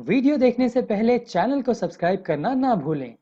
Video देखने से पहले चैनल को सब्सक्राइब करना ना भूलें।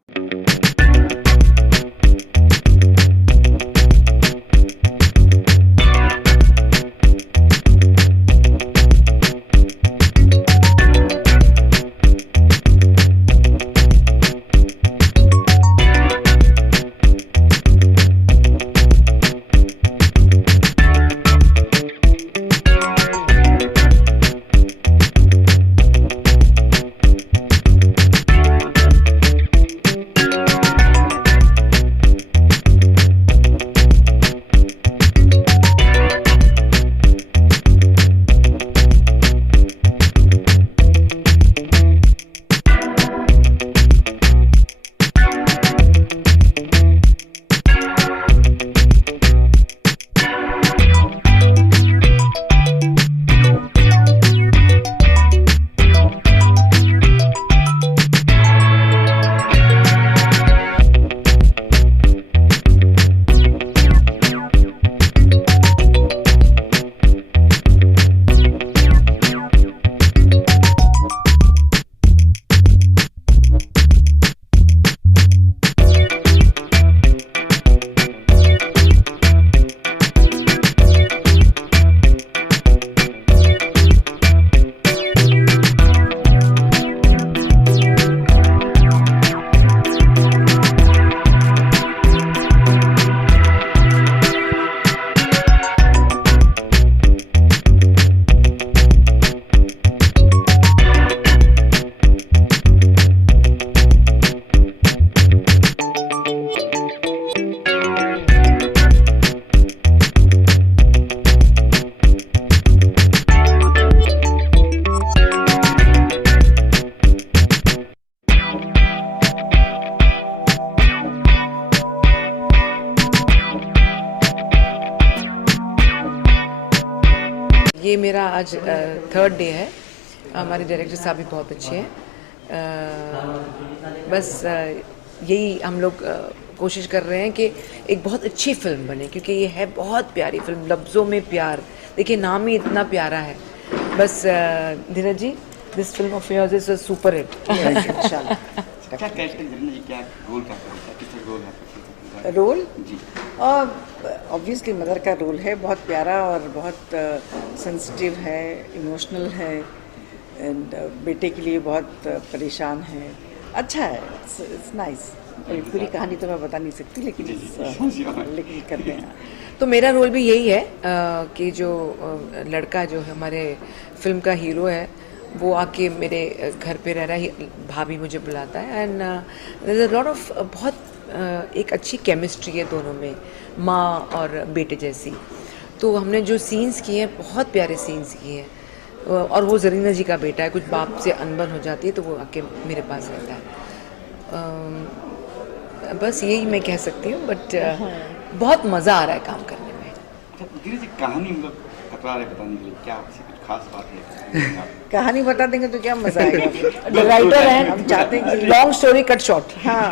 ये मेरा आज थर्ड डे है। हमारे डायरेक्टर साहब भी बहुत अच्छे हैं। बस यही हम लोग कोशिश कर रहे हैं कि एक बहुत अच्छी फिल्म बने, क्योंकि ये है बहुत प्यारी फिल्म, लफ्ज़ों में प्यार। देखिए नाम ही इतना प्यारा है। बस Dheeraj ji, this film of yours is a super hit. क्या कैरेक्टर जी, क्या रोल क्या करता है, किस रोल है? रोल ऑब्वियसली मदर का रोल है, बहुत प्यारा और बहुत सेंसिटिव है, इमोशनल है, एंड बेटे के लिए बहुत परेशान है। अच्छा है, इट्स नाइस। पूरी कहानी तो मैं बता नहीं सकती, लेकिन लेकिन करते हैं। तो मेरा रोल भी यही है कि जो लड़का जो है हमारे फिल्म का हीरो है, वो आके मेरे घर पे रह रहा है, भाभी मुझे बुलाता है, and there is a lot of बहुत एक अच्छी केमिस्ट्री है दोनों में, माँ और बेटे जैसी। तो हमने जो सीन्स किए हैं, बहुत प्यारे सीन्स किए हैं। और वो जरीना जी का बेटा है, कुछ बाप से अनबन हो जाती है तो वो आके मेरे पास रहता है। बस यही मैं कह सकती हूँ, बट बहुत मज़ा आ रहा है काम करने में। धीरे जी कहानी मतलब कतरा रहे बताने के लिए, क्या कुछ खास बात है? कहानी बता देंगे तो क्या मजा आएगा। राइटर हैं, हम चाहते हैं कि लॉन्ग स्टोरी कट शॉर्ट। हाँ,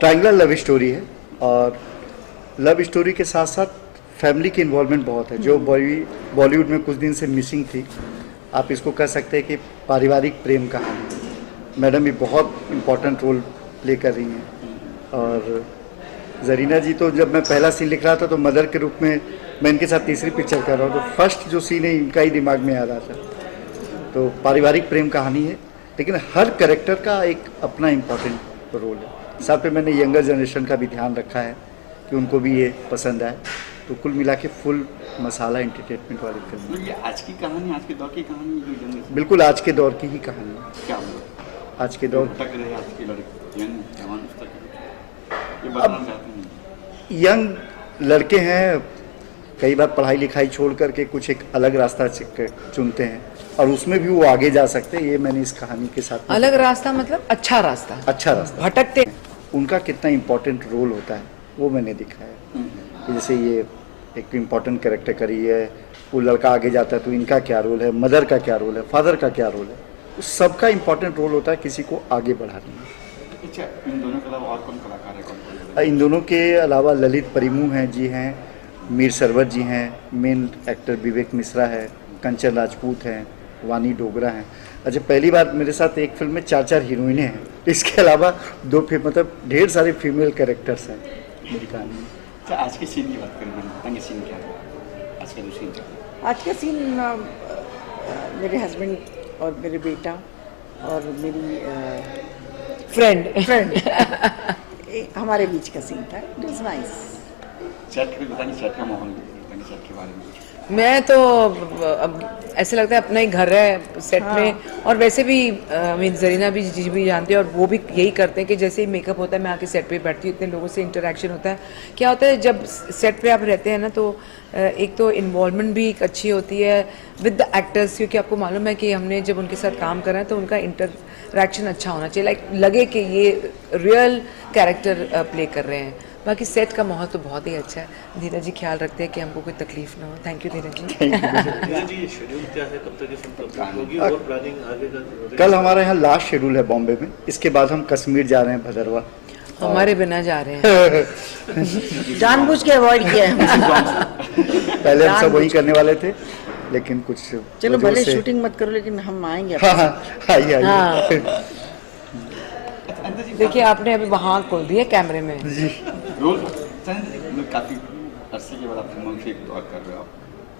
ट्रायंगुलर लव स्टोरी है, और लव स्टोरी के साथ साथ फैमिली की इन्वॉल्वमेंट बहुत है, जो बॉलीवुड में कुछ दिन से मिसिंग थी। आप इसको कह सकते हैं कि पारिवारिक प्रेम कहानी। मैडम भी बहुत इम्पोर्टेंट रोल प्ले कर रही हैं। और जरीना जी तो जब मैं पहला सीन लिख रहा था तो मदर के रूप में मैं इनके साथ तीसरी पिक्चर कर रहा हूँ, तो फर्स्ट जो सीन है इनका ही दिमाग में आ रहा था। तो पारिवारिक प्रेम कहानी है, लेकिन हर कैरेक्टर का एक अपना इम्पोर्टेंट रोल है। साथ पे मैंने यंगर जनरेशन का भी ध्यान रखा है कि उनको भी ये पसंद आए। तो कुल मिला के फुल मसाला एंटरटेनमेंट वाली फिल्म है। ये आज की कहानी, आज के दौर की कहानी, जो जनरेशन बिल्कुल आज के दौर की ही कहानी है। क्या मतलब आज के दौर तक रहे, आज के लड़के यंग जवान उस तक ये बताना चाहते हैं। यंग लड़के हैं, कई बार पढ़ाई लिखाई छोड़ करके कुछ एक अलग रास्ता चुनते हैं, और उसमें भी वो आगे जा सकते हैं। ये मैंने इस कहानी के साथ अलग रास्ता मतलब अच्छा रास्ता, अच्छा रास्ता, भटकते उनका कितना इम्पोर्टेंट रोल होता है वो मैंने दिखाया। कि जैसे ये एक इम्पोर्टेंट कैरेक्टर करी है, वो लड़का आगे जाता है तो इनका क्या रोल है, मदर का क्या रोल है, फादर का क्या रोल है, उस सबका इम्पोर्टेंट रोल होता है किसी को आगे बढ़ाने में। अच्छा, इन दोनों के अलावा और कौन कलाकार है? कौन? इन दोनों के अलावा ललित परिमू हैं जी, हैं मीर सरवर जी हैं, मेन एक्टर विवेक मिश्रा है, कंचन राजपूत हैं, वानी डोगरा हैं। अच्छा, पहली बार मेरे साथ एक फिल्म में 4 हीरोइनें हैं, इसके अलावा 2 मतलब ढेर सारे फीमेल कैरेक्टर्स हैं मेरी कहानी में। अच्छा, आज के सीन की बात करें, मैम बताएंगे सीन क्या है आज का जो सीन क्या है? आज का सीन मेरे हस्बैंड और मेरे बेटा और मेरी फ्रेंड हमारे बीच का सीन था। It was nice. सेट के बताएंगे, सेट का माहौल बताएंगे, सेट के बारे में कुछ। मैं तो अब ऐसे लगता है अपना ही घर है सेट में, और वैसे भी मीन जरीना भी जी भी जानते हैं और वो भी यही करते हैं कि जैसे ही मेकअप होता है मैं आके सेट पे बैठती हूँ, इतने लोगों से इंटरेक्शन होता है। क्या होता है जब सेट पे आप रहते हैं ना, तो एक तो इन्वॉल्वमेंट भी एक अच्छी होती है विद द एक्टर्स, क्योंकि आपको मालूम है कि हमने जब उनके साथ काम करा है तो उनका इंटरेक्शन अच्छा होना चाहिए, लाइक लगे कि ये रियल कैरेक्टर प्ले कर रहे हैं। बाकी सेट का माहौल तो बहुत ही अच्छा है। धीरज जी ख्याल रखते हैं कि हमको कोई तकलीफ ना हो। Thank you Dheeraj ji. जी शेड्यूल क्या है, कब तक ये फिल्म कंप्लीट होगी और प्लानिंग आगे का? कल हमारा यहाँ लास्ट शेड्यूल है बॉम्बे में, इसके बाद हम कश्मीर जा रहे हैं, भदरवा। हमारे बिना जा रहे हैं। जानबूझ के अवॉइड किया है। पहले हम सब वही करने वाले थे, लेकिन कुछ चलो वजहों भले से- शूटिंग मत करो, लेकिन हम आएंगे। हाँ हाँ, आइए आइए। देखिए आपने अभी वहाँ खोल दिया कैमरे में। रोल मतलब काफ़ी अरसे के बाद आप फिल्मों से एक दौर कर रहे हो, आप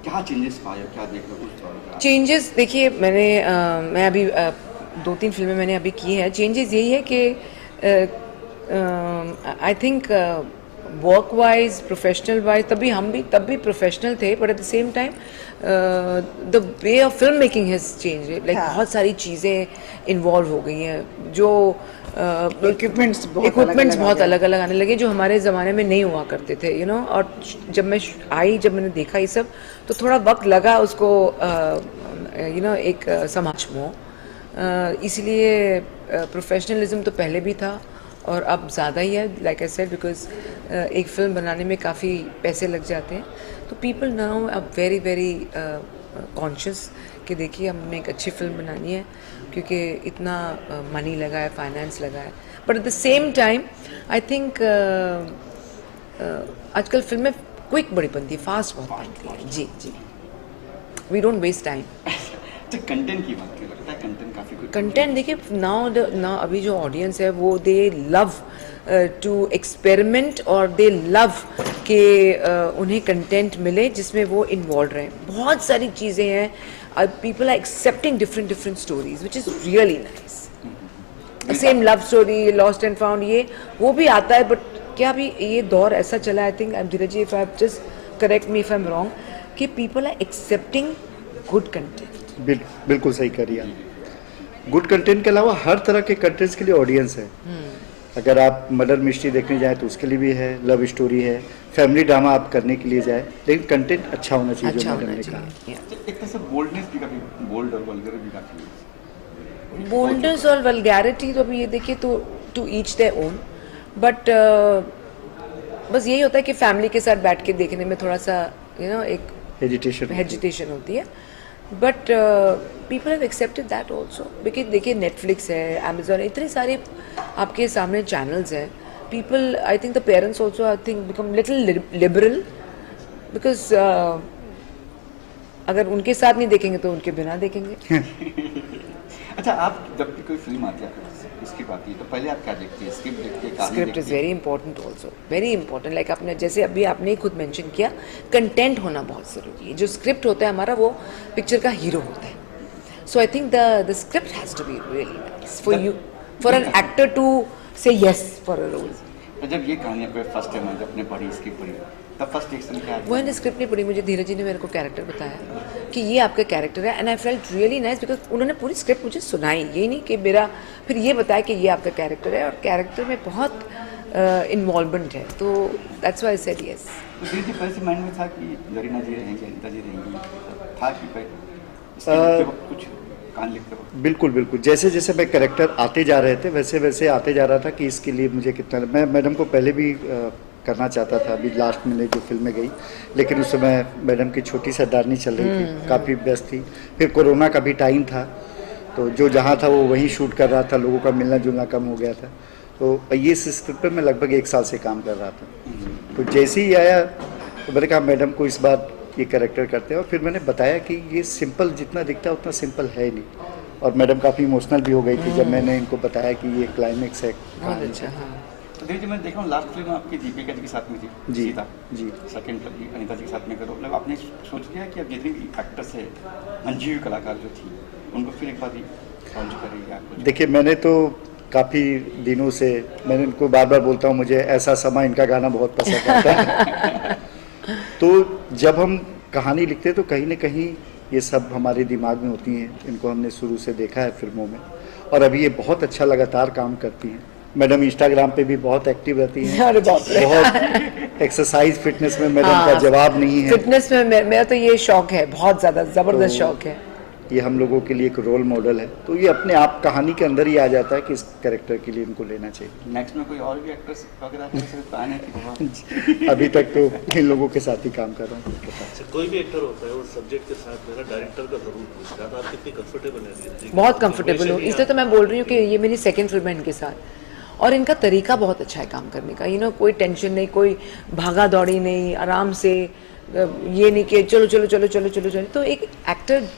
क्या चेंजेस पाए, क्या देख रहे हो उस दौर में? चेंजेस देखिए मैं अभी 2-3 फिल्में मैंने अभी की हैं। चेंजेस यही है कि I think work wise, professional wise, तब भी प्रोफेशनल थे, but at the same time the way of film making has change. Like बहुत सारी चीज़ें इन्वॉल्व हो गई हैं, जो इक्विपमेंट्स बहुत अलग अलग आने लगे, जो हमारे ज़माने में नहीं हुआ करते थे, यू नो। और जब मैंने देखा ये सब, तो थोड़ा वक्त लगा उसको यू नो एक समझ में। इसलिए प्रोफेशनलिज्म तो पहले भी था और अब ज़्यादा ही है, लाइक आई सेड, बिकॉज एक फ़िल्म बनाने में काफ़ी पैसे लग जाते हैं। तो people now are very very conscious कि देखिए हमने एक अच्छी फिल्म बनानी है, क्योंकि इतना मनी लगा है, फाइनेंस लगा है। But at the same time I think आजकल फिल्में क्विक बड़ी बनती है, फास्ट बहुत बनती है। जी जी, वी डोंट वेस्ट टाइम। तो कंटेंट की बात करें, लगता है कंटेंट काफ़ी कुछ कंटेंट देखिए नाउ अभी जो ऑडियंस है वो दे लव टू एक्सपेरिमेंट, और दे लव कि उन्हें कंटेंट मिले जिसमें वो इन्वॉल्व रहें। बहुत सारी चीज़ें हैं, people are accepting different stories which is really nice. Same love story, lost and found, ये वो भी आता है, बट क्या अभी ये दौर ऐसा चला, I think Dheeraj ji, if I just correct me if I am wrong, कि people are accepting good content. बिल्कुल सही कह रही है। गुड कंटेंट के अलावा हर तरह के कंटेंट्स के लिए ऑडियंस है। अगर आप मर्डर मिस्ट्री देखने जाए तो उसके लिए भी है, लव स्टोरी है, फैमिली ड्रामा आप करने के लिए जाए, लेकिन कंटेंट अच्छा होना चाहिए। अच्छा जो मैडम होना ने कहा, चाहिए। एक तरह से बोल्डनेस भी काफ़ी, बोल्ड और वल्गर भी काफ़ी। बोल्डनेस और वल्गैरिटी तो अभी ये देखिए, तो to each their own, but बस यही होता है कि फैमिली के साथ बैठ के देखने में थोड़ा सा यू नो एक हेजिटेशन होती है। But people have accepted that also, because देखिए नेटफ्लिक्स है, अमेजोन, इतने सारे आपके सामने चैनल्स हैं। People, I think the parents also I think become little liberal, because अगर उनके साथ नहीं देखेंगे तो उनके बिना देखेंगे। अच्छा, आप जब भी कोई फिल्म आती है, स्क्रिप्ट आती है, तो पहले आप क्या देखते हैं? स्क्रिप्ट देखते हैं, कहानी script is very important also, very important. Like आपने जैसे अभी आपने खुद मेंशन किया, कंटेंट होना बहुत ज़रूरी है। जो स्क्रिप्ट होता है हमारा, वो पिक्चर का हीरो होता है। So I think the script has to be really nice for you, for an actor to say yes for a role. तो जब ये कहानी आपको फर्स्ट टाइम जब आपने पढ़ी, स्क्रिप्ट पढ़ी, तब फर्स्ट रिएक्शन क्या वो मैंने स्क्रिप्ट नहीं पढ़ी, मुझे धीरज जी ने मेरे को कैरेक्टर बताया कि ये आपका कैरेक्टर है, and I felt really nice, because उन्होंने पूरी स्क्रिप्ट मुझे सुनाई, ये नहीं कि मेरा, फिर ये बताया कि ये आपका कैरेक्टर है, और कैरेक्टर में बहुत इन्वॉल्वमेंट है, तो that's why I said yes. तो धीरे पहले से माइंड में था कि जरीना जी रहेंगी, अनिता जी रहेंगी, था कि पहले कुछ कहानी लिखते हो? बिल्कुल बिल्कुल, जैसे जैसे मैं कैरेक्टर आते जा रहे थे वैसे वैसे आते जा रहा था कि इसके लिए मुझे कितना, मैं मैडम को पहले भी करना चाहता था। अभी लास्ट में जो फिल्म में गई, लेकिन उस समय मैडम की छोटी सरदारनी चल रही थी, काफ़ी व्यस्त थी, फिर कोरोना का भी टाइम था, तो जो जहाँ था वो वहीं शूट कर रहा था, लोगों का मिलना जुलना कम हो गया था। तो ये स्क्रिप्ट पर मैं लगभग 1 साल से काम कर रहा था। तो जैसे ही आया तो मैंने कहा मैडम को इस बार ये कैरेक्टर करते हैं। और फिर मैंने बताया कि ये सिंपल जितना दिखता है उतना सिंपल है ही नहीं। और मैडम काफ़ी इमोशनल भी हो गई थी जब मैंने इनको बताया कि ये क्लाइमेक्स है। बहुत अच्छा। हाँ, तो धीरे मैं देख रहा हूँ लास्ट फिल्म आपकी दीपिका जी के साथ में थी, जी सीता जी। सेकंड फिल्म अनीता जी के साथ में करो, मतलब आपने सोच लिया कि अब जितनी भी एक्टर्स है मंजी हुई कलाकार जो थी उनको फिर एक बार लॉन्च करेंगे आप? देखिए मैंने तो काफ़ी दिनों से मैंने इनको बार बार बोलता हूँ मुझे ऐसा समा इनका गाना बहुत पसंद आता है। तो जब हम कहानी लिखते हैं तो कहीं ना कहीं ये सब हमारे दिमाग में होती हैं। इनको हमने शुरू से देखा है फिल्मों में और अभी ये बहुत अच्छा लगातार काम करती हैं। मैडम इंस्टाग्राम पे भी बहुत एक्टिव रहती हैं। अरे बाप रे। बहुत एक्सरसाइज फिटनेस में मैडम का जवाब नहीं है। फिटनेस में मेरा तो ये शौक है, बहुत ज़्यादा ज़बरदस्त शौक है। ये हम लोगों के लिए एक रोल मॉडल है। तो ये अपने आप कहानी के अंदर ही आ जाता है कि इस कैरेक्टर के लिए इनको लेना चाहिए। नेक्स्ट में कोई और भी एक्ट्रेस वगैरह आपके प्लान है कि अभी तक तो इन लोगों के साथ ही काम कर रहा हूँ। अच्छा, कोई भी एक्टर होता है उस सब्जेक्ट के साथ मेरा डायरेक्टर का जरूर पूछता है आप कितनी कंफर्टेबल है? बहुत कंफर्टेबल हूँ, इसलिए तो मैं बोल रही हूँ कि ये मेरी सेकंड फिल्म है इनके साथ और इनका तरीका बहुत अच्छा है काम करने का। कोई टेंशन नहीं, कोई भागा दौड़ी नहीं, आराम से, ये नहीं कि चलो चलो चलो चलो चलो चलो। तो एक एक्टर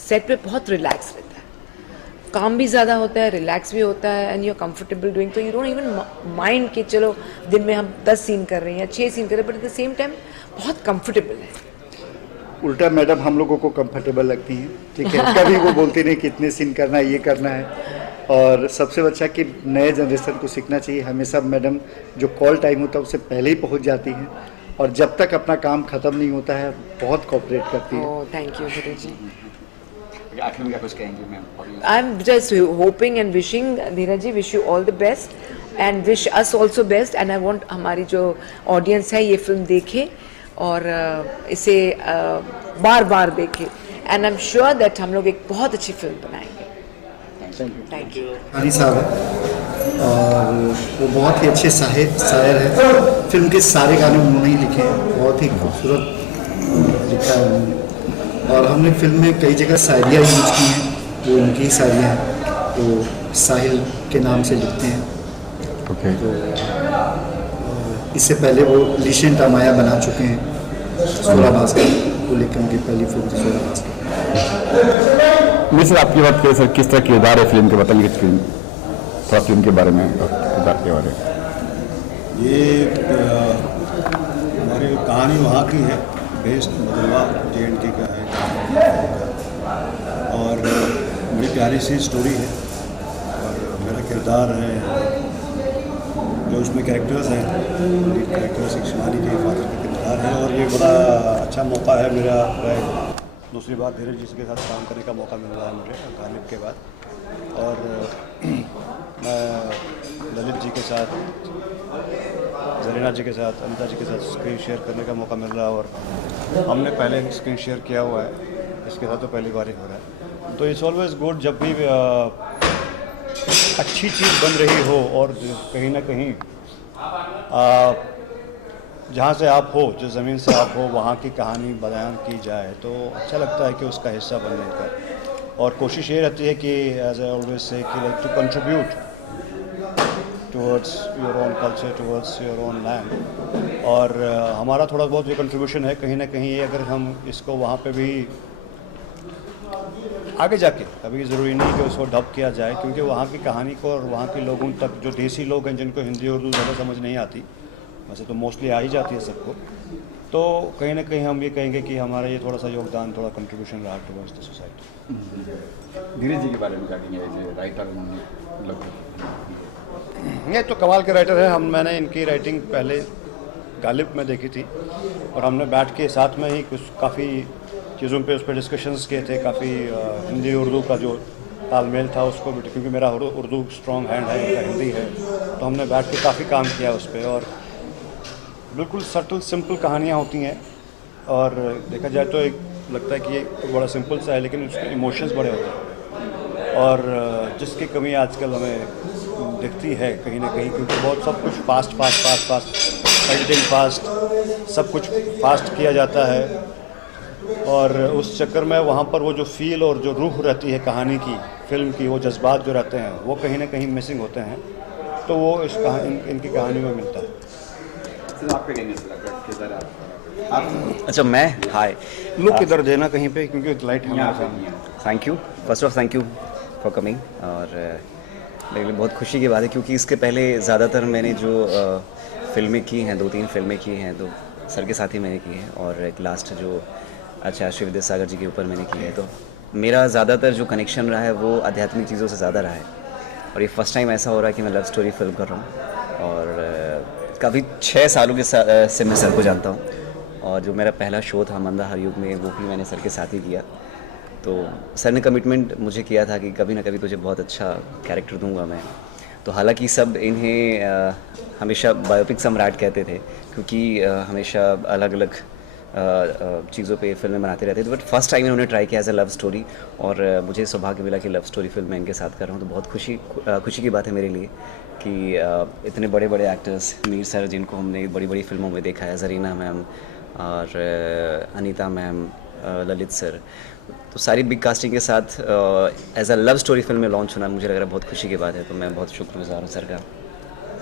सेट पे बहुत रिलैक्स रहता है, काम भी ज़्यादा होता है, रिलैक्स भी होता है and you are comfortable doing. तो यू डोंट इवन माइंड कि चलो दिन में हम 10 सीन कर रहे हैं या 6 सीन कर रहे हैं, but at the same time बहुत कंफर्टेबल है। उल्टा मैडम हम लोगों को कंफर्टेबल लगती हैं, ठीक है। कभी वो बोलती नहीं कितने सीन करना है, ये करना है। और सबसे अच्छा कि नए जनरेशन को सीखना चाहिए, हमेशा मैडम जो कॉल टाइम होता है उससे पहले ही पहुंच जाती हैं और जब तक अपना काम ख़त्म नहीं होता है बहुत कोऑपरेट करती है। ओह थैंक यू गुरु जी। आखिर में क्या कुछ कहेंगे ma'am? I am just hoping and wishing, Dheeraj ji, wish you all the best and wish us also best. And I want हमारी जो ऑडियंस है ये फिल्म देखे और इसे बार बार देखे and I am sure that हम लोग एक बहुत अच्छी फिल्म बनाएंगे। Thank you. हनी साहब है और वो बहुत ही अच्छे शायर हैं। फिल्म के सारे गाने उन्होंने ही लिखे हैं, बहुत ही खूबसूरत लिखा है उन्होंने। और हमने फिल्म में कई जगह शायरियाँ यूज की हैं, वो उनकी ही शायरियाँ हैं, वो साहिल के नाम से लिखते हैं। ओके। तो इससे पहले वो लिशेंट अमाया बना चुके हैं, सोलह भास्कर को लेकर उनकी पहली फिल्म थी सोलह भास्कर। मैं सर आपकी बात करें सर, किस तरह किरदार है फिल्म के, बताइए फिल्म थोड़ा फिल्म के बारे में, किरदार के बारे में। ये हमारी कहानी वहाँ की है, बेस्ड मधुरवा JNK का है और बड़ी प्यारी सी स्टोरी है। और मेरा किरदार है, जो उसमें कैरेक्टर्स हैं, लीड कैरेक्टर्स एक शिवानी के फादर का किरदार है। और ये बड़ा अच्छा मौका है मेरा, दूसरी बार धीरज जी के साथ काम करने का मौका मिल रहा है मुझे गालिब के बाद। और मैं ललित जी के साथ, जरीना जी के साथ, अनीता जी के साथ स्क्रीन शेयर करने का मौका मिल रहा है। और हमने पहले स्क्रीन शेयर किया हुआ है, इसके साथ तो पहली बार ही हो रहा है। तो इट्स ऑलवेज गुड जब भी अच्छी चीज़ बन रही हो और कहीं ना कहीं जहाँ से आप हो, जिस ज़मीन से आप हो, वहाँ की कहानी बयान की जाए तो अच्छा लगता है कि उसका हिस्सा बनने का। और कोशिश ये रहती है कि एज आई ऑलवेज से कि like to contribute towards your own culture, towards your own land. और हमारा थोड़ा बहुत ये कंट्रीब्यूशन है कहीं ना कहीं, अगर हम इसको वहाँ पे भी आगे जाके, अभी ज़रूरी नहीं कि उसको डब किया जाए, क्योंकि वहाँ की कहानी को और वहाँ के लोगों तक, जो देसी लोग हैं जिनको हिंदी उर्दू ज़्यादा समझ नहीं आती, वैसे तो मोस्टली आ ही जाती है सबको, तो कहीं ना कहीं हम ये कहेंगे कि हमारा ये थोड़ा सा योगदान, थोड़ा कंट्रीब्यूशन रहा टुवर्ड्स द सोसाइटी। धीरज जी के बारे में क्या कहेंगे, एज ए राइटर? ये तो कमाल के राइटर है। मैंने इनकी राइटिंग पहले गालिब में देखी थी और हमने बैठ के साथ में ही कुछ काफ़ी चीज़ों पे उस पर डिस्कशंस किए थे। काफ़ी हिंदी उर्दू का जो तालमेल था उसको भी, क्योंकि मेरा उर्दू स्ट्रॉन्ग हैंड है, इनका हिंदी है, तो हमने बैठ के काफ़ी काम किया उस पर। और बिल्कुल सटल सिंपल कहानियाँ होती हैं और देखा जाए तो एक लगता है कि ये बड़ा सिंपल सा है, लेकिन उसके इमोशंस बड़े होते हैं और जिसकी कमी आजकल हमें दिखती है कहीं ना कहीं, क्योंकि बहुत सब कुछ फास्ट एडिटिंग फास्ट, सब कुछ फास्ट किया जाता है और उस चक्कर में वहाँ पर वो जो फील और जो रूह रहती है कहानी की, फिल्म की, वो जज्बात जो रहते हैं वो कहीं ना कहीं मिसिंग होते हैं, तो वो इनकी कहानी में मिलता है। आपका अच्छा मैं हाय लुक इधर देना कहीं पे क्योंकि लाइट हमारे सामने। Thank you first of thank you for coming और मेरे लिए बहुत खुशी की बात है क्योंकि इसके पहले ज़्यादातर मैंने जो फिल्में की हैं 2-3 फिल्में की हैं तो सर के साथ ही मैंने की हैं और एक लास्ट जो अच्छा श्री विद्यासागर जी के ऊपर मैंने की है तो मेरा ज़्यादातर जो कनेक्शन रहा है वो आध्यात्मिक चीज़ों से ज़्यादा रहा है और ये फर्स्ट टाइम ऐसा हो रहा है कि मैं लव स्टोरी फिल्म कर रहा हूँ और काफ़ी 6 सालों के से मैं सर को जानता हूँ और जो मेरा पहला शो था मंदा हर युग में वो भी मैंने सर के साथ ही किया तो सर ने कमिटमेंट मुझे किया था कि कभी ना कभी तुझे बहुत अच्छा कैरेक्टर दूंगा मैं तो हालांकि सब इन्हें हमेशा बायोपिक सम्राट कहते थे क्योंकि हमेशा अलग अलग चीज़ों पे फिल्में बनाते रहते थे बट फर्स्ट टाइम इन्होंने ट्राई किया एज अ लव स्टोरी और मुझे सौभाग्य मिला कि लव स्टोरी फिल्म मैं इनके साथ कर रहा हूँ तो बहुत खुशी की बात है मेरे लिए कि इतने बड़े बड़े एक्टर्स मीर सर जिनको हमने बड़ी बड़ी फिल्मों में देखा है जरीना मैम और अनीता मैम ललित सर तो सारी बिग कास्टिंग के साथ as a love story film में लॉन्च होना मुझे लग रहा है बहुत खुशी की बात है तो मैं बहुत शुक्रगुजार हूँ सर का।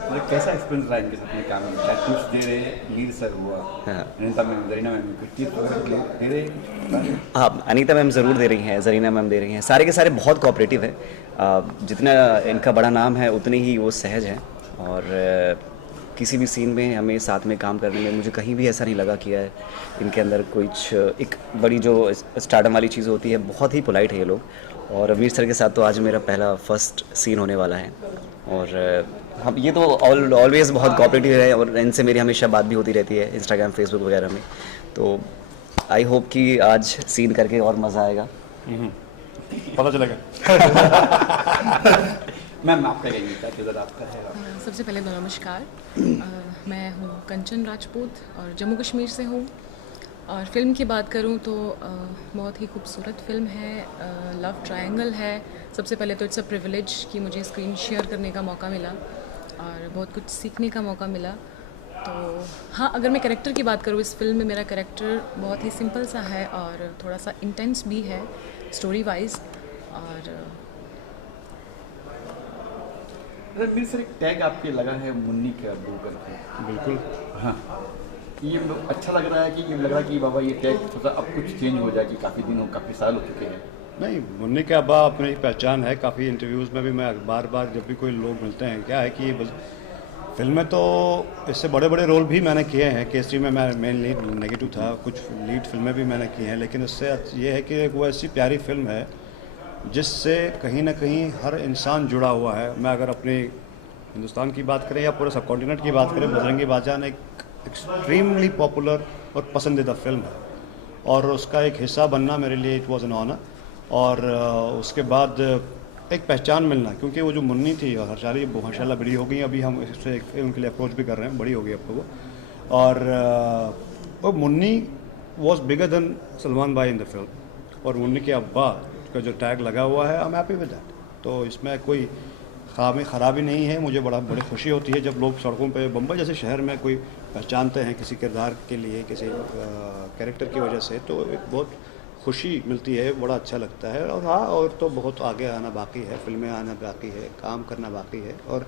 मतलब कैसा एक्सपीरियंस रहा इनके साथ में काम में कुछ दे रहे लीड सर हुआ अनीता मैम जरीना मैम कुछ टिप्स वगैरह दे रहे हाँ अनीता मैम ज़रूर दे रही हैं जरीना मैम दे रही हैं सारे के सारे बहुत कोऑपरेटिव हैं जितना इनका बड़ा नाम है उतने ही वो सहज हैं और किसी भी सीन में हमें साथ में काम करने में मुझे कहीं भी ऐसा नहीं लगा कि इनके अंदर कुछ एक बड़ी जो स्टार्डम वाली चीज़ होती है बहुत ही पोलाइट है ये लोग और अमीर सर के साथ तो आज मेरा पहला फर्स्ट सीन होने वाला है और हम ये तो ऑलवेज़ बहुत कोऑपरेटिव है और इनसे मेरी हमेशा बात भी होती रहती है इंस्टाग्राम फेसबुक वगैरह में तो आई होप कि आज सीन करके और मज़ा आएगा पता चलेगा। मैम आपका क्या किरदार आपका है? सबसे पहले तो नमस्कार मैं हूँ कंचन राजपूत और जम्मू कश्मीर से हूँ और फिल्म की बात करूँ तो बहुत ही खूबसूरत फिल्म है लव ट्रायंगल है। सबसे पहले तो इट्स अ प्रिविलेज कि मुझे स्क्रीन शेयर करने का मौका मिला और बहुत कुछ सीखने का मौका मिला। तो हाँ अगर मैं कैरेक्टर की बात करूँ इस फिल्म में मेरा कैरेक्टर बहुत ही सिंपल सा है और थोड़ा सा इंटेंस भी है स्टोरी वाइज और रणबीर सर एक टैग आपके लगा है मुन्नी का ब्लू करके बिल्कुल हाँ ये अच्छा लग रहा है कि ये लग रहा है कि बाबा ये टैग थोड़ा अब कुछ चेंज हो जाए कि काफ़ी दिन हो काफ़ी साल हो चुके हैं? नहीं मुन्नी के अब्बा अपनी पहचान है काफ़ी इंटरव्यूज़ में भी मैं बार बार जब भी कोई लोग मिलते हैं क्या है कि फिल्में तो इससे बड़े बड़े रोल भी मैंने किए हैं केसरी में मैं मेन लीड नेगेटिव था कुछ लीड फिल्में भी मैंने की हैं लेकिन इससे ये है कि वो ऐसी प्यारी फिल्म है जिससे कहीं ना कहीं हर इंसान जुड़ा हुआ है। मैं अगर अपने हिंदुस्तान की बात करें या पूरे सब कॉन्टिनेंट की बात करें बजरंगी भाईजान एक एक्सट्रीमली पॉपुलर और पसंदीदा फिल्म है और उसका एक हिस्सा बनना मेरे लिए इट वाज एन ऑनर और उसके बाद एक पहचान मिलना क्योंकि वो जो मुन्नी थी और हर्षाली माशाल्लाह बड़ी हो गई अभी हम इससे उनके लिए अप्रोच भी कर रहे हैं बड़ी हो गई अब तो वो और वो Munni was bigger than Salman भाई इन द फिल्म और मुन्नी के अब्बा का जो टैग लगा हुआ है I am happy with that तो इसमें कोई खराबी नहीं है। मुझे बड़ी खुशी होती है जब लोग सड़कों पे बम्बई जैसे शहर में कोई पहचानते हैं किसी किरदार के लिए किसी कैरेक्टर की वजह से तो एक बहुत खुशी मिलती है बड़ा अच्छा लगता है और हाँ और तो बहुत आगे आना बाकी है फिल्में आना बाकी है काम करना बाकी है और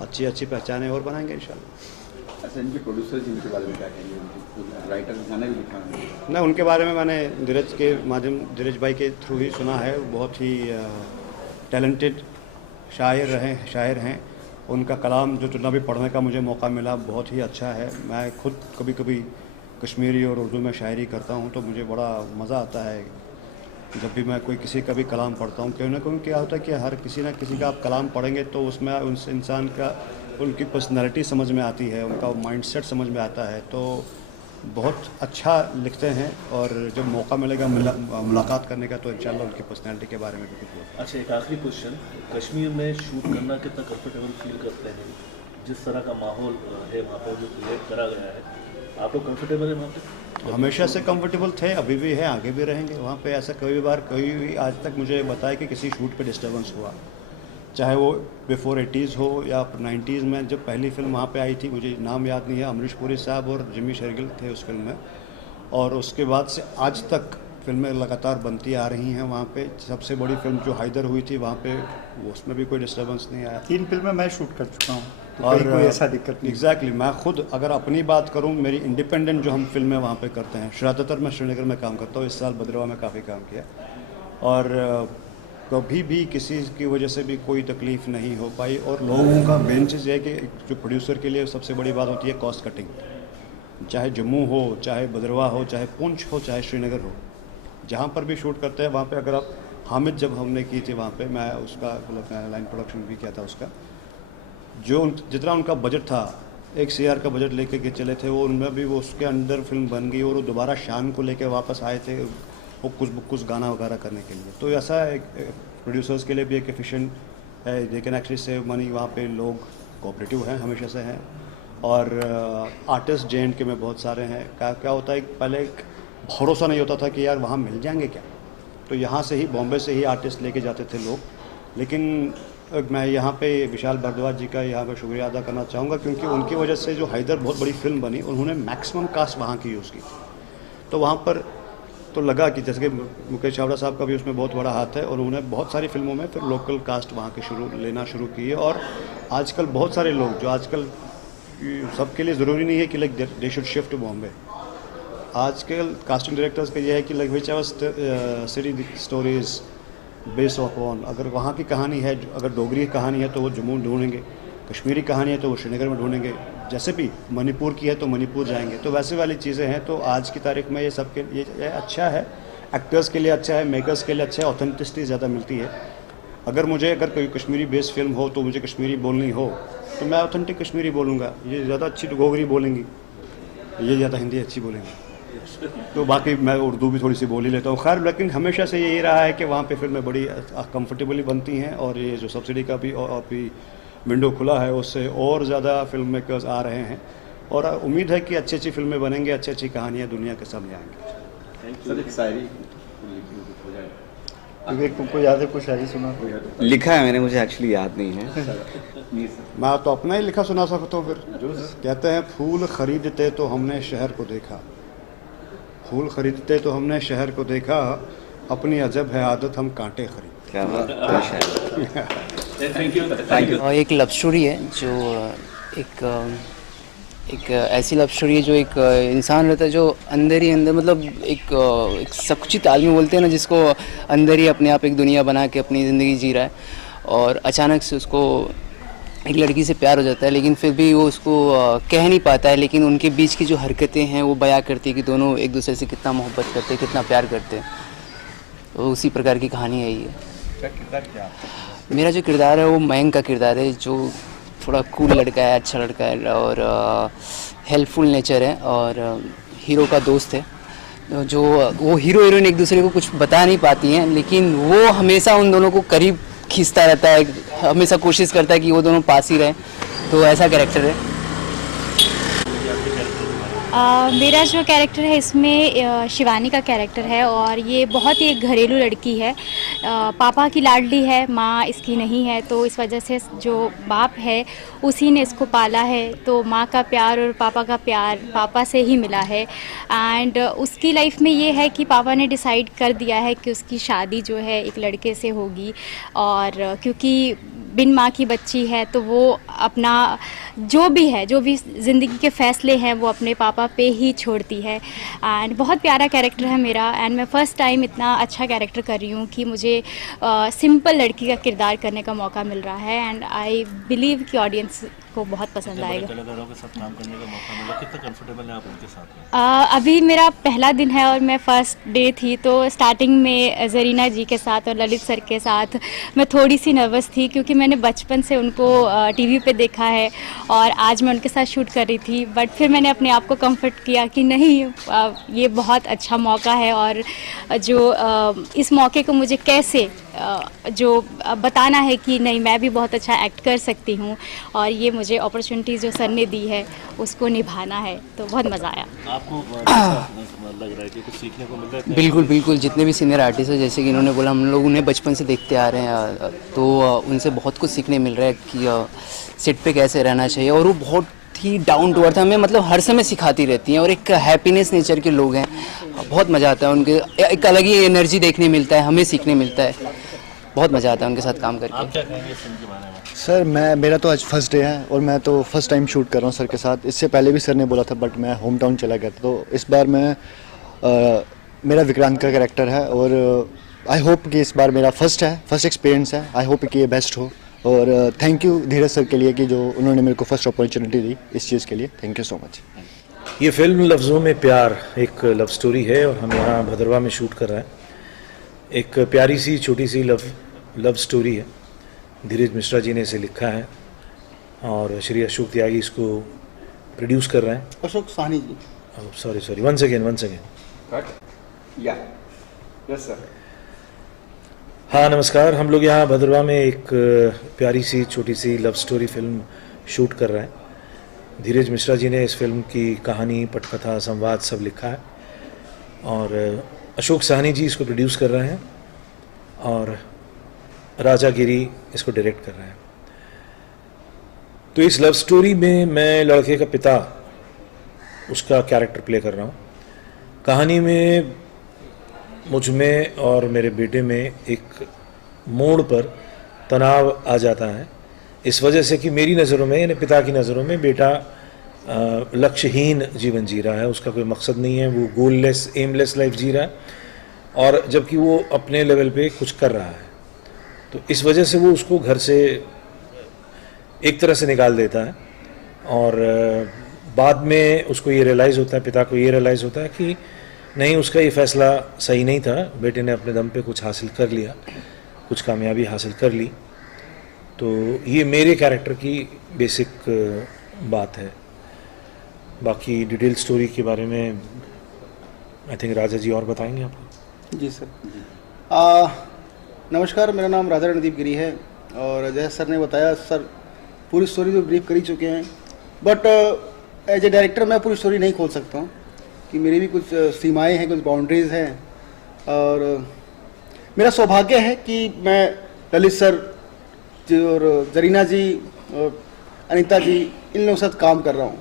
अच्छी पहचानें और बनाएंगे इंशाल्लाह। अच्छा इनके प्रोड्यूसर जिनके बारे में क्या कहेंगे राइटर गाने भी लिखा है ना उनके बारे में मैंने धीरज के माध्यम धीरज भाई के थ्रू ही सुना है बहुत ही टैलेंटेड शायर हैं उनका कलाम जो जितना भी पढ़ने का मुझे मौका मिला बहुत ही अच्छा है। मैं खुद कभी कभी कश्मीरी और उर्दू में शायरी करता हूँ तो मुझे बड़ा मज़ा आता है जब भी मैं कोई किसी का भी कलाम पढ़ता हूँ क्यों ना क्यों क्या होता है कि हर किसी ना किसी का आप कलाम पढ़ेंगे तो उसमें उस इंसान का उनकी पर्सनैलिटी समझ में आती है उनका माइंडसेट समझ में आता है तो बहुत अच्छा लिखते हैं और जब मौका मिलेगा मुलाकात करने का तो इंशाल्लाह उनकी पर्सनैलिटी के बारे में भी कुछ बोलूँ। अच्छा एक आखिरी क्वेश्चन कश्मीर में शूट करना कितना कंफर्टेबल फील करते हैं जिस तरह का माहौल है वहाँ पर जो क्रिएट करा गया है आप लोग कंफर्टेबल है वहाँ पे? हमेशा से कंफर्टेबल थे अभी भी है आगे भी रहेंगे वहाँ पे ऐसा कोई भी आज तक मुझे बताया कि किसी शूट पे डिस्टर्बेंस हुआ चाहे वो बिफोर 80s हो या 90s में जब पहली फिल्म वहाँ पे आई थी मुझे नाम याद नहीं है अमरीश पुरी साहब और जिमी शेरगिल थे उस फिल्म में और उसके बाद से आज तक फिल्में लगातार बनती आ रही हैं वहाँ पे सबसे बड़ी फिल्म जो हैदर हुई थी वहाँ पे उसमें भी कोई डिस्टर्बेंस नहीं आया। 3 फिल्में मैं शूट कर चुका हूँ और कोई ऐसा दिक्कत नहीं। एग्जैक्टली मैं खुद अगर अपनी बात करूं, मेरी इंडिपेंडेंट जो हम फिल्में वहाँ पे करते हैं, ज़्यादातर मैं श्रीनगर में काम करता हूँ, इस साल भद्रवा में काफ़ी काम किया, और कभी भी किसी की वजह से भी कोई तकलीफ़ नहीं हो पाई। और लोगों का मेन चीज़ ये है कि जो प्रोड्यूसर के लिए सबसे बड़ी बात होती है कॉस्ट कटिंग, चाहे जम्मू हो, चाहे भद्रवा हो, चाहे पुंछ हो, चाहे श्रीनगर हो, जहाँ पर भी शूट करते हैं वहाँ पे अगर आप हामिद जब हमने की थी वहाँ पे, मैं उसका मतलब लाइन प्रोडक्शन भी किया था उसका, जो जितना उनका बजट था 1 CR का बजट लेके के चले थे वो, उनमें भी वो उसके अंदर फिल्म बन गई और वो दोबारा शान को लेके वापस आए थे वो कुछ गाना वगैरह करने के लिए। तो ऐसा एक प्रोड्यूसर्स के लिए भी एक एफिशिएंट है, they can actually save money. वहाँ पे लोग कोऑपरेटिव हैं, हमेशा से हैं, और आर्टिस्ट JNK में बहुत सारे हैं। क्या होता है, पहले एक भरोसा नहीं होता था कि यार वहाँ मिल जाएंगे क्या, तो यहाँ से ही बॉम्बे से ही आर्टिस्ट लेके जाते थे लोग। लेकिन मैं यहाँ पे विशाल भारद्वाज जी का यहाँ पे शुक्रिया अदा करना चाहूँगा, क्योंकि उनकी वजह से जो हैदर बहुत बड़ी फिल्म बनी, उन्होंने मैक्सिमम कास्ट वहाँ की यूज़ की। तो वहाँ पर तो लगा कि जैसे कि मुकेश चावड़ा साहब का भी उसमें बहुत बड़ा हाथ है, और उन्होंने बहुत सारी फिल्मों में फिर लोकल कास्ट वहाँ के लेना शुरू किए। और आजकल बहुत सारे लोग जो आजकल सबके लिए ज़रूरी नहीं है कि like they should shift to Bombay. आजकल कास्टिंग डायरेक्टर्स का ये है कि like whichever city stories based upon, अगर वहाँ की कहानी है, अगर डोगरी की कहानी है तो वो जम्मू ढूंढेंगे, कश्मीरी कहानी है तो वो श्रीनगर में ढूंढेंगे, जैसे भी मणिपुर की है तो मणिपुर जाएंगे। तो वैसे वाली चीज़ें हैं। तो आज की तारीख में ये सब के ये अच्छा है, एक्टर्स के लिए अच्छा है, मेकर्स के लिए अच्छा है, ऑथेंटिसिटी ज़्यादा मिलती है। अगर कोई कश्मीरी बेस्ड फिल्म हो तो मुझे कश्मीरी बोलनी हो तो मैं ऑथेंटिक कश्मीरी बोलूँगा, ये ज़्यादा अच्छी डोगरी बोलेंगी, ये ज़्यादा हिंदी अच्छी बोलेंगी, तो बाकी मैं उर्दू भी थोड़ी सी बोल ही लेता हूँ। खैर, लेकिन हमेशा से यही रहा है कि वहाँ पे फिल्में बड़ी कंफर्टेबली बनती हैं, और ये जो सब्सिडी का भी अभी विंडो खुला है उससे और ज़्यादा फिल्म मेकर्स आ रहे हैं, और उम्मीद है कि अच्छी अच्छी फिल्में बनेंगी, अच्छी अच्छी कहानियाँ दुनिया के सामने आएंगी। विवेक, तुमको याद है कोई शायरी सुना? लिखा है मैंने, मुझे एक्चुअली याद नहीं है। मैं तो अपना ही लिखा सुना सकता हूँ फिर। कहते हैं, फूल खरीदते तो हमने शहर को देखा, फूल खरीदते तो हमने शहर को देखा, अपनी अजब है आदत हम कांटे खरीद। क्या बात है। एक लव स्टोरी है जो एक ऐसी लव स्टोरी है जो एक इंसान रहता है जो अंदर ही अंदर, मतलब एक सकुचित आदमी बोलते हैं ना, जिसको अंदर ही अपने आप एक दुनिया बना के अपनी ज़िंदगी जी रहा है, और अचानक से उसको एक लड़की से प्यार हो जाता है, लेकिन फिर भी वो उसको कह नहीं पाता है, लेकिन उनके बीच की जो हरकतें हैं वो बयां करती है कि दोनों एक दूसरे से कितना मोहब्बत करते हैं, कितना प्यार करते हैं। तो उसी प्रकार की कहानी है ये। मेरा जो किरदार है वो मयंक का किरदार है, जो थोड़ा कूल लड़का है, अच्छा लड़का है, और हेल्पफुल नेचर है, और हीरो का दोस्त है। जो वो हीरो हीरोइन एक दूसरे को कुछ बता नहीं पाती हैं, लेकिन वो हमेशा उन दोनों को करीब खींचता रहता है, हमेशा कोशिश करता है कि वो दोनों पास ही रहें। तो ऐसा कैरेक्टर है। मेरा जो कैरेक्टर है इसमें शिवानी का कैरेक्टर है, और ये बहुत ही एक घरेलू लड़की है। पापा की लाडली है, माँ इसकी नहीं है, तो इस वजह से जो बाप है उसी ने इसको पाला है। तो माँ का प्यार और पापा का प्यार पापा से ही मिला है। एंड उसकी लाइफ में ये है कि पापा ने डिसाइड कर दिया है कि उसकी शादी जो है एक लड़के से होगी, और क्योंकि बिन माँ की बच्ची है तो वो अपना जो भी ज़िंदगी के फ़ैसले हैं वो अपने पापा पे ही छोड़ती है। एंड बहुत प्यारा कैरेक्टर है मेरा, एंड मैं फ़र्स्ट टाइम इतना अच्छा कैरेक्टर कर रही हूँ कि मुझे सिंपल लड़की का किरदार करने का मौका मिल रहा है, एंड आई बिलीव कि ऑडियंस को बहुत पसंद आएगा। कलाकारों के साथ काम करने का मौका मिला, कितना कंफर्टेबल है आप उनके साथ? अभी मेरा पहला दिन है और मैं फ़र्स्ट डे थी, तो स्टार्टिंग में जरीना जी के साथ और ललित सर के साथ मैं थोड़ी सी नर्वस थी, क्योंकि मैंने बचपन से उनको टीवी पे देखा है और आज मैं उनके साथ शूट कर रही थी। बट फिर मैंने अपने आप को कंफर्ट किया कि नहीं, ये बहुत अच्छा मौका है, और जो इस मौके को मुझे कैसे जो बताना है कि नहीं, मैं भी बहुत अच्छा एक्ट कर सकती हूँ, और ये मुझे अपॉर्चुनिटी जो सर ने दी है उसको निभाना है। तो बहुत मज़ा आया। आपको लग रहा है कि कुछ सीखने को मिल रहा है? बिल्कुल बिल्कुल, जितने भी सीनियर आर्टिस्ट हैं, जैसे कि इन्होंने बोला, हम लोग उन्हें बचपन से देखते आ रहे हैं, तो उनसे बहुत कुछ सीखने मिल रहा है कि सेट पे कैसे रहना चाहिए, और वो बहुत ही डाउन टू अर्थ हमें मतलब हर समय सिखाती रहती हैं, और एक हैप्पीनेस नेचर के लोग हैं। बहुत मज़ा आता है, उनके एक अलग ही एनर्जी देखने मिलता है, हमें सीखने मिलता है। बहुत मज़ा आता है उनके साथ काम करके। आप क्या कहेंगे फिल्म के बारे में? सर मेरा तो आज फर्स्ट डे है और मैं तो फर्स्ट टाइम शूट कर रहा हूँ सर के साथ। इससे पहले भी सर ने बोला था बट मैं होम टाउन चला गया था, तो इस बार मेरा विक्रांत का कैरेक्टर है और आई होप कि इस बार मेरा फर्स्ट एक्सपीरियंस है। आई होप कि ये बेस्ट हो और थैंक यू धीरज सर के लिए कि जो उन्होंने मेरे को फर्स्ट अपॉर्चुनिटी दी इस चीज़ के लिए। Thank you so much. ये फिल्म लफ्ज़ों में प्यार एक लव स्टोरी है और हम यहाँ भदरवा में शूट कर रहे हैं। एक प्यारी सी छोटी सी लव स्टोरी है। धीरज मिश्रा जी ने इसे लिखा है और श्री अशोक त्यागी इसको प्रोड्यूस कर रहे हैं। Ashok Sahni ji. Sorry once again या यस सर। हाँ नमस्कार, हम लोग यहाँ भदरवा में एक प्यारी सी छोटी सी लव स्टोरी फिल्म शूट कर रहे हैं। धीरज मिश्रा जी ने इस फिल्म की कहानी, पटकथा, संवाद सब लिखा है और अशोक साहनी जी इसको प्रोड्यूस कर रहे हैं और राजा गिरी इसको डायरेक्ट कर रहे हैं। तो इस लव स्टोरी में मैं लड़के का पिता, उसका कैरेक्टर प्ले कर रहा हूँ। कहानी में मुझ में और मेरे बेटे में एक मोड़ पर तनाव आ जाता है, इस वजह से कि मेरी नज़रों में यानी पिता की नज़रों में बेटा लक्ष्यहीन जीवन जी रहा है। उसका कोई मकसद नहीं है, वो गोललेस एमलेस लाइफ जी रहा है और जबकि वो अपने लेवल पे कुछ कर रहा है। तो इस वजह से वो उसको घर से एक तरह से निकाल देता है और बाद में उसको ये रियलाइज़ होता है, पिता को ये रियलाइज़ होता है कि नहीं, उसका ये फ़ैसला सही नहीं था। बेटे ने अपने दम पे कुछ हासिल कर लिया, कुछ कामयाबी हासिल कर ली। तो ये मेरे कैरेक्टर की बेसिक बात है। बाकी डिटेल स्टोरी के बारे में आई थिंक राजा जी और बताएंगे आपको। जी सर। नमस्कार, मेरा नाम राजा रणदीप गिरी है और जैसे सर ने बताया, सर पूरी स्टोरी तो ब्रीफ कर ही चुके हैं, बट एज ए डायरेक्टर मैं पूरी स्टोरी नहीं खोल सकता हूँ कि मेरी भी कुछ सीमाएं हैं, कुछ बाउंड्रीज़ हैं। और मेरा सौभाग्य है कि मैं ललित सर जी और जरीना जी और अनीता जी, इन लोगों के साथ काम कर रहा हूँ,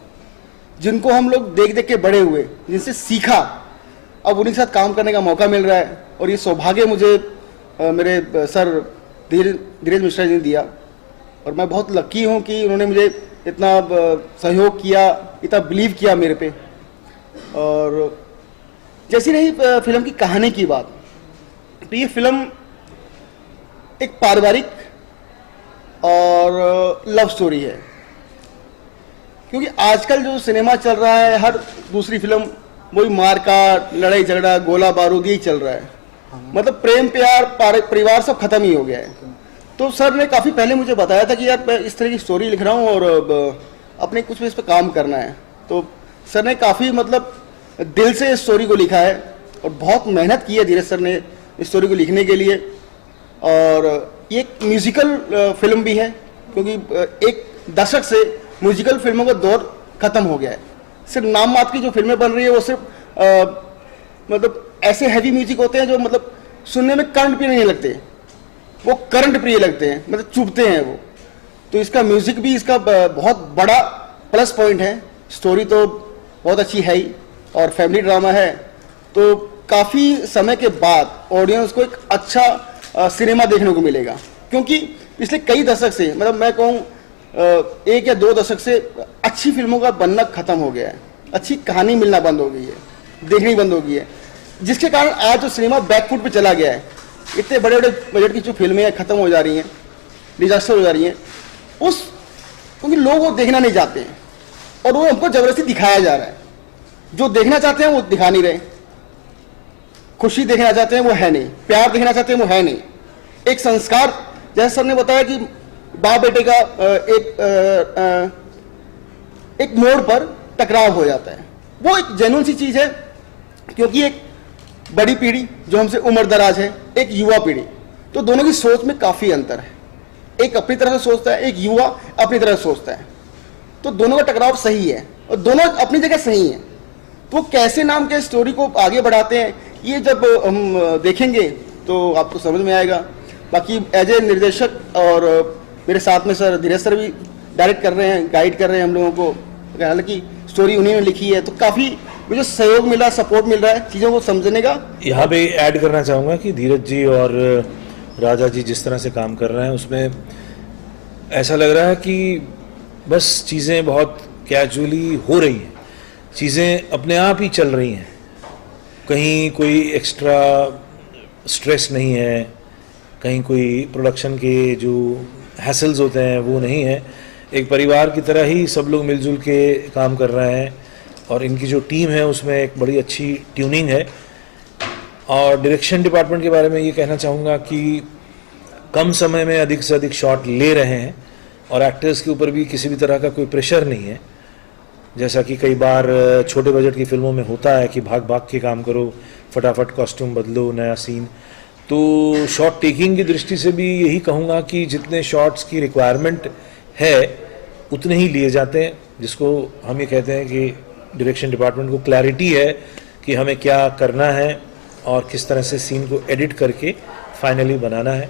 जिनको हम लोग देख देख के बड़े हुए, जिनसे सीखा, अब उन्हीं के साथ काम करने का मौका मिल रहा है। और ये सौभाग्य मुझे मेरे सर धीरज मिश्रा जी ने दिया और मैं बहुत लकी हूँ कि उन्होंने मुझे इतना सहयोग किया, इतना बिलीव किया मेरे पे। और जैसी रही फिल्म की कहानी की बात, तो ये फिल्म एक पारिवारिक और लव स्टोरी है, क्योंकि आजकल जो सिनेमा चल रहा है, हर दूसरी फिल्म वही मारकाट, लड़ाई झगड़ा, गोला बारूद यही चल रहा है। मतलब प्रेम प्यार परिवार सब खत्म ही हो गया है। तो सर ने काफ़ी पहले मुझे बताया था कि यार मैं इस तरह की स्टोरी लिख रहा हूँ और अपने कुछ इस पर काम करना है। तो सर ने काफ़ी मतलब दिल से इस स्टोरी को लिखा है और बहुत मेहनत की है धीरज सर ने इस स्टोरी को लिखने के लिए। और ये एक म्यूज़िकल फिल्म भी है, क्योंकि एक दशक से म्यूज़िकल फिल्मों का दौर ख़त्म हो गया है। सिर्फ नाम मात्र की जो फिल्में बन रही है वो सिर्फ मतलब ऐसे हैवी म्यूजिक होते हैं जो मतलब सुनने में करंट प्रिय नहीं लगते, वो करंट प्रिय लगते हैं, मतलब चुभते हैं वो। तो इसका म्यूजिक भी इसका बहुत बड़ा प्लस पॉइंट है। स्टोरी तो बहुत अच्छी है ही और फैमिली ड्रामा है, तो काफ़ी समय के बाद ऑडियंस को एक अच्छा सिनेमा देखने को मिलेगा। क्योंकि पिछले कई दशक से, मतलब मैं कहूँ 1 या 2 दशक से अच्छी फिल्मों का बनना खत्म हो गया है, अच्छी कहानी मिलना बंद हो गई है, देखनी बंद हो गई है, जिसके कारण आज जो सिनेमा बैकफुट पे चला गया है। इतने बड़े बड़े बजट की जो फिल्में हैं खत्म हो जा रही हैं, डिजास्टर हो जा रही हैं, क्योंकि लोग वो देखना नहीं चाहते हैं और वो हमको जबरदस्ती दिखाया जा रहा है। जो देखना चाहते हैं वो दिखा नहीं रहे, खुशी देखना चाहते हैं वो है नहीं, प्यार देखना चाहते हैं वो है नहीं। एक संस्कार, जैसे सर ने बताया कि बाप बेटे का एक मोड़ पर टकराव हो जाता है, वो एक जेन्युइन सी चीज़ है। क्योंकि एक बड़ी पीढ़ी जो हमसे उम्र दराज है, एक युवा पीढ़ी, तो दोनों की सोच में काफ़ी अंतर है। एक अपनी तरह से सोचता है, एक युवा अपनी तरह से सोचता है, तो दोनों का टकराव सही है और दोनों अपनी जगह सही है। तो कैसे नाम के स्टोरी को आगे बढ़ाते हैं, ये जब हम देखेंगे तो आपको समझ में आएगा। बाकी एज ए निर्देशक और मेरे साथ में सर धीरज सर भी डायरेक्ट कर रहे हैं, गाइड कर रहे हैं हम लोगों को। हालांकि स्टोरी उन्हीं ने लिखी है, तो काफ़ी मुझे सहयोग मिला, सपोर्ट मिल रहा है चीज़ों को समझने का। यहाँ पे ऐड करना चाहूँगा कि धीरज जी और राजा जी जिस तरह से काम कर रहे हैं उसमें ऐसा लग रहा है कि बस चीज़ें बहुत कैजुअली हो रही हैं, चीज़ें अपने आप ही चल रही हैं, कहीं कोई एक्स्ट्रा स्ट्रेस नहीं है, कहीं कोई प्रोडक्शन के जो हैसल्स होते हैं वो नहीं है। एक परिवार की तरह ही सब लोग मिलजुल के काम कर रहे हैं और इनकी जो टीम है उसमें एक बड़ी अच्छी ट्यूनिंग है। और डायरेक्शन डिपार्टमेंट के बारे में ये कहना चाहूँगा कि कम समय में अधिक से अधिक शॉट ले रहे हैं और एक्टर्स के ऊपर भी किसी भी तरह का कोई प्रेशर नहीं है, जैसा कि कई बार छोटे बजट की फिल्मों में होता है कि भाग भाग के काम करो, फटाफट कॉस्ट्यूम बदलो, नया सीन। तो शॉट टेकिंग की दृष्टि से भी यही कहूँगा कि जितने शॉट्स की रिक्वायरमेंट है उतने ही लिए जाते हैं, जिसको हम ये कहते हैं कि डायरेक्शन डिपार्टमेंट को क्लैरिटी है कि हमें क्या करना है और किस तरह से सीन को एडिट करके फाइनली बनाना है।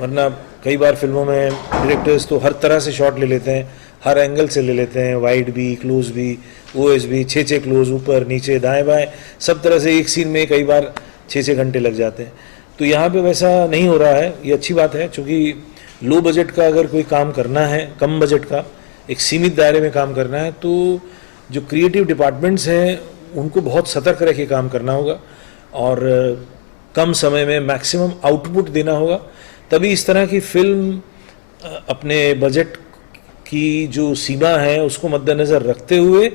वरना कई बार फिल्मों में डायरेक्टर्स तो हर तरह से शॉट ले लेते हैं, हर एंगल से ले लेते हैं, वाइड भी, क्लोज भी, ओएस भी, 6 क्लोज, ऊपर नीचे दाएं बाएं, सब तरह से एक सीन में कई बार 6 घंटे लग जाते हैं। तो यहाँ पे वैसा नहीं हो रहा है, ये अच्छी बात है, क्योंकि लो बजट का अगर कोई काम करना है, कम बजट का एक सीमित दायरे में काम करना है, तो जो क्रिएटिव डिपार्टमेंट्स हैं उनको बहुत सतर्क रह के काम करना होगा और कम समय में मैक्सिमम आउटपुट देना होगा। तभी इस तरह की फिल्म अपने बजट की जो सीमा है उसको मद्देनज़र रखते हुए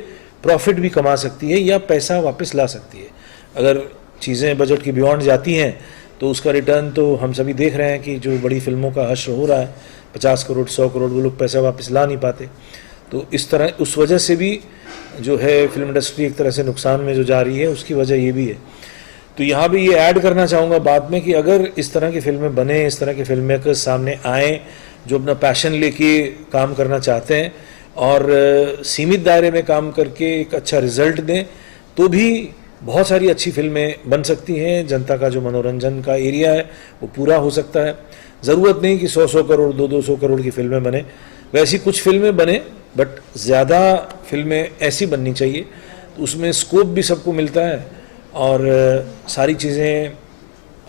प्रॉफिट भी कमा सकती है या पैसा वापस ला सकती है। अगर चीज़ें बजट की बियॉन्ड जाती हैं तो उसका रिटर्न तो हम सभी देख रहे हैं कि जो बड़ी फिल्मों का हश्र हो रहा है, 50 करोड़ 100 करोड़, वो लोग पैसा वापस ला नहीं पाते। तो इस तरह उस वजह से भी जो है फिल्म इंडस्ट्री एक तरह से नुकसान में जो जा रही है, उसकी वजह ये भी है। तो यहाँ भी ये ऐड करना चाहूँगा बाद में कि अगर इस तरह की फिल्में बने, इस तरह के फिल्म मेकर्स सामने आएँ जो अपना पैशन लेके काम करना चाहते हैं और सीमित दायरे में काम करके एक अच्छा रिजल्ट दें, तो भी बहुत सारी अच्छी फिल्में बन सकती हैं। जनता का जो मनोरंजन का एरिया है वो पूरा हो सकता है। ज़रूरत नहीं कि 100 करोड़ 200 करोड़ की फिल्में बने, वैसी कुछ फिल्में बने, बट ज़्यादा फिल्में ऐसी बननी चाहिए तो उसमें स्कोप भी सबको मिलता है और सारी चीज़ें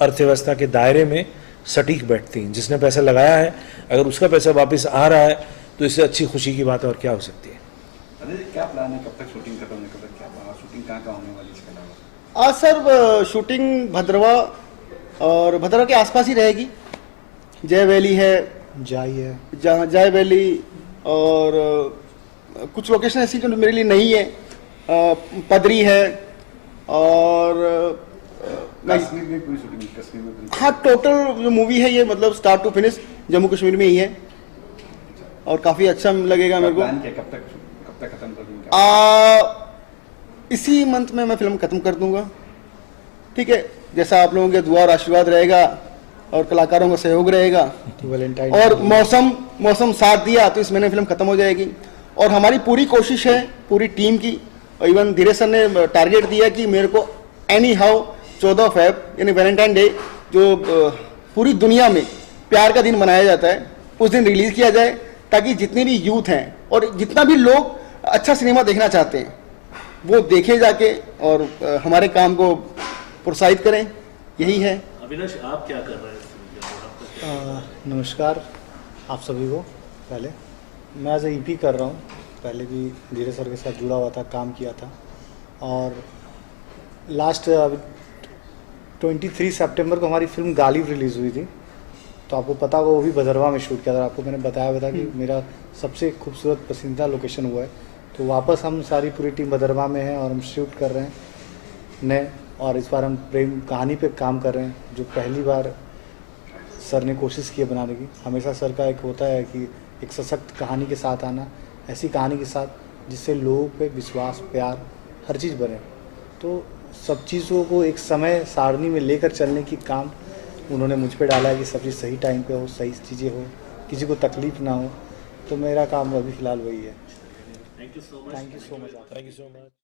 अर्थव्यवस्था के दायरे में सटीक बैठती हैं। जिसने पैसा लगाया है अगर उसका पैसा वापस आ रहा है तो इससे अच्छी खुशी की बात और क्या हो सकती है। क्या प्लान है, कब तक शूटिंग खत्म होने, कब तक क्या शूटिंग कहाँ होने वाली इसके अलावा? आज सर शूटिंग भद्रवा और भद्रवा के आसपास ही रहेगी। जय वैली है, जय वैली और कुछ लोकेशन ऐसी जो मेरे लिए नहीं है, पदरी है और कश्मीर में पूरी शूटिंग, कश्मीर में। हाँ, टोटल जो मूवी है ये मतलब start to finish Jammu Kashmir में ही है और काफ़ी अच्छा लगेगा मेरे को। कब तक खत्म कर दूँगा? इसी मंथ में मैं फिल्म खत्म कर दूंगा। ठीक है, जैसा आप लोगों के दुआ और आशीर्वाद रहेगा और कलाकारों का सहयोग रहेगा और मौसम साथ दिया तो इस महीने फिल्म खत्म हो जाएगी। और हमारी पूरी कोशिश है, पूरी टीम की, और इवन धीरेज सर ने टारगेट दिया कि मेरे को एनी हाउ 14 फेब यानी वैलेंटाइन डे जो पूरी दुनिया में प्यार का दिन मनाया जाता है उस दिन रिलीज किया जाए, ताकि जितने भी यूथ हैं और जितना भी लोग अच्छा सिनेमा देखना चाहते हैं वो देखे जाके और हमारे काम को प्रोत्साहित करें, यही है। अविनाश, आप क्या कर रहे हैं? नमस्कार आप सभी को। पहले मैं एज ईपी कर रहा हूँ, पहले भी धीरेज सर के साथ जुड़ा हुआ था, काम किया था और लास्ट 23 सितंबर को हमारी फिल्म गालिब रिलीज़ हुई थी। तो आपको पता होगा वो भी भदरवा में शूट किया था। आपको मैंने बताया था कि मेरा सबसे खूबसूरत पसंदीदा लोकेशन हुआ है। तो वापस हम सारी पूरी टीम भदरवा में है और हम शूट कर रहे हैं नए, और इस बार हम प्रेम कहानी पे काम कर रहे हैं जो पहली बार सर ने कोशिश की है बनाने की। हमेशा सर का एक होता है कि एक सशक्त कहानी के साथ आना, ऐसी कहानी के साथ जिससे लोगों पे विश्वास, प्यार, हर चीज़ बने। तो सब चीज़ों को एक समय सारणी में लेकर चलने की काम उन्होंने मुझ पे डाला है कि सब चीज़ सही टाइम पे हो, सही चीज़ें हो, किसी को तकलीफ़ ना हो। तो मेरा काम अभी फ़िलहाल वही है। Thank you so much. Thank you so much.